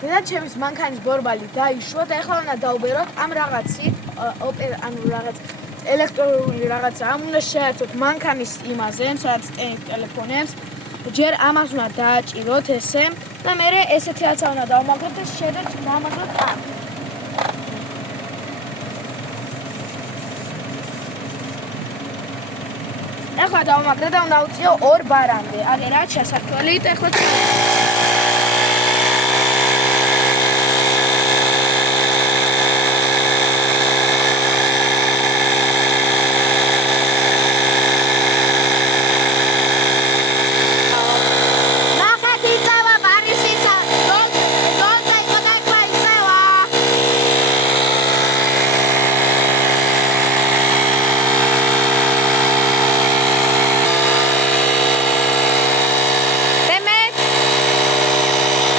დედაჩემის მანქანის ბორბალი დაიშვა და ეხლა უნდა დაუბეროთ ამ რაღაცით, ანუ რაღაც ელექტრონული რაღაცა, ამ უნდა შეერთოთ მანქანის იმაზე, სადაც ტენით ტელეფონებს. ჯერ ამას უნდა დააჭიროთ ესე და მერე ესეთი რაცა უნდა დავამაგროთ და შედართ დავამაგროთ ამ. ეხლა დავამაგრე და უნდა ავწიო 2 ბარამდე. აგერა ჩასართველით, ეხლა